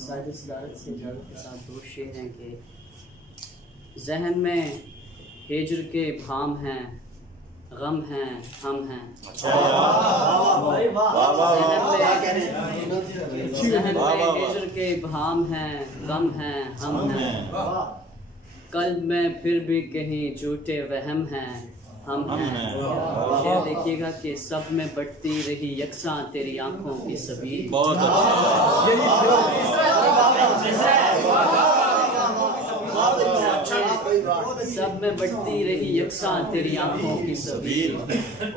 साहिब सदारत से इजाज़त के साथ दो शेर हैं कि जहन में हिज्र के भाम हैं, गम हैं, हम हैं। जहन में हिज्र के भाम हैं, गम हैं, हम हैं। कल्ब में फिर भी कहीं झूठे वहम हैं, हम हैं। शेर देखिएगा कि सब में बढ़ती रही यकसा तेरी आंखों की सबील। बहुत सब में बढ़ती रही यकसा तेरी आंखों की सबील।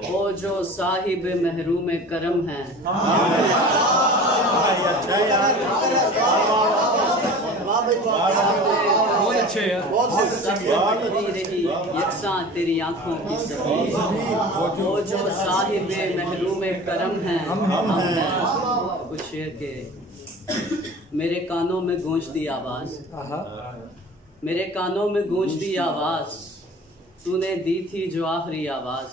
वो जो साहिब महरूम करम है, बहुत अच्छे हैं। सब में बढ़ती रही यकसा तेरी आंखों की सबील। वो जो साहिब महरूम करम है, हम हैं। कुछ शेर के मेरे कानों में गूंजती आवाज, मेरे कानों में गूंजती आवाज, तूने दी थी जो आखिरी आवाज।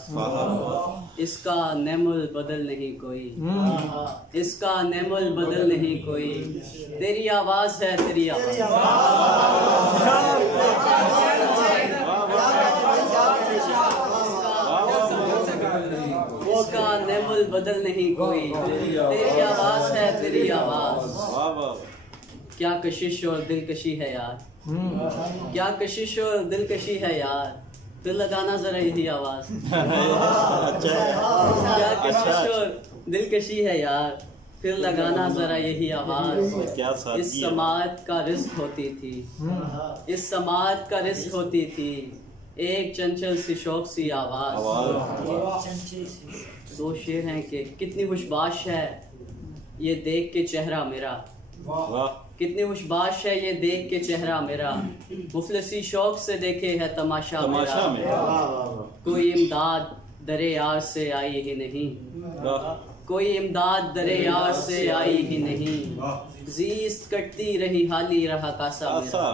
इसका नेमुल बदल नहीं कोई, इसका नेमुल बदल नहीं कोई। तेरी आवाज है, तेरी आवाज। इसका नेमुल बदल नहीं कोई। तेरी आवाज है, तेरी आवाज। क्या कशिश और दिलकशी है यार, क्या कशिश और दिलकशी है यार। फिर लगाना जरा यही आवाज। क्या कशिश और दिलकशी है यार, फिर लगाना जरा यही आवाज। इस समात का रिस्क होती थी, इस समात का रिस्क होती थी, एक चंचल सी शौक सी आवाज। दो शेर हैं कि कितनी खुशबाश है ये देख के चेहरा मेरा, कितनी खुशबाश है ये देख के चेहरा मेरा। मुफलसी शौक से देखे है तमाशा मेरा। कोई इमदाद दरे यार से आई ही नहीं, कोई इमदाद दरे यार से आई ही नहीं। जीस्त कटती रही हाली रहा कासा मेरा।